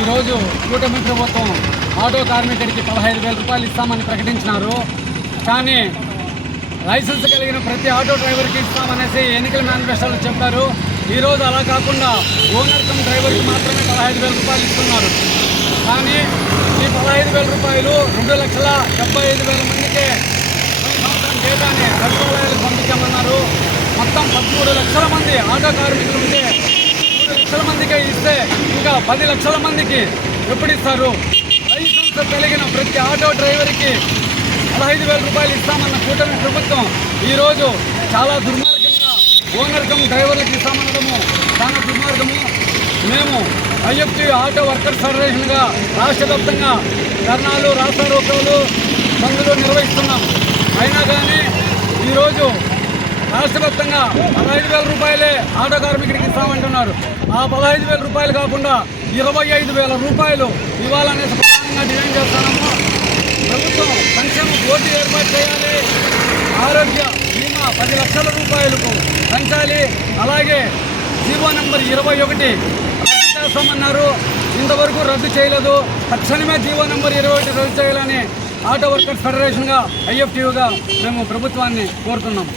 ఈరోజు కూటమి ప్రభుత్వం ఆటో కార్మికుడికి 15,000 రూపాయలు ఇస్తామని ప్రకటించినారు. కానీ లైసెన్స్ కలిగిన ప్రతి ఆటో డ్రైవర్కి ఇస్తామనేసి ఎన్నికల మేనిఫెస్టోలో చెప్పారు. ఈరోజు అలా కాకుండా ఓనర్ కమ్ డ్రైవర్కి మాత్రమే 15,000 రూపాయలు ఇస్తున్నారు. కానీ ఈ 15,000 రూపాయలు 2,75,000 మందికి సంవత్సరం డేటాని సచివాలయాలకు పంపించామన్నారు. మొత్తం 13 లక్షల మంది ఆటో కార్మికులు ఉంటే 3 లక్షల మందికే ఇస్తే ఇంకా 10 లక్షల మందికి ఎప్పుడు ఇస్తారు? లైసెన్స్ కలిగిన ప్రతి ఆటో డ్రైవర్కి 15,000 రూపాయలు ఇస్తామన్న కూటమి ప్రభుత్వం ఈరోజు చాలా దుర్మార్గంగా ఓనర్ కమ్ డ్రైవర్లకు ఇస్తామనడము చాలా దుర్మార్గము. మేము ఐఎఫ్టీ ఆటో వర్కర్స్ ఫెడరేషన్గా రాష్ట్ర వ్యాప్తంగా ధర్నాలు, రాస్తారోకోలు, బంద్లు నిర్వహిస్తున్నాం. అయినా కానీ ఈరోజు రాష్ట్ర వ్యాప్తంగా 15,000 రూపాయలే ఆటో కార్మికుడికి ఇస్తామంటున్నారు. ఆ 15,000 రూపాయలు కాకుండా 25,000 రూపాయలు ఇవ్వాలనేసి ప్రధానంగా డిమాండ్ చేస్తున్నాము. ప్రభుత్వం సంక్షేమ బోర్డు ఏర్పాటు చేయాలి. ఆరోగ్య బీమా 10 లక్షల రూపాయలకు పెంచాలి. అలాగే జీవో నెంబర్ 21 రద్దు చేస్తామన్నారు. ఇంతవరకు రద్దు చేయలేదు. తక్షణమే జీవో నెంబర్ 21 రద్దు చేయాలని ఆటో వర్కర్స్ ఫెడరేషన్గా ఐఎఫ్టీయూగా మేము ప్రభుత్వాన్ని కోరుతున్నాం.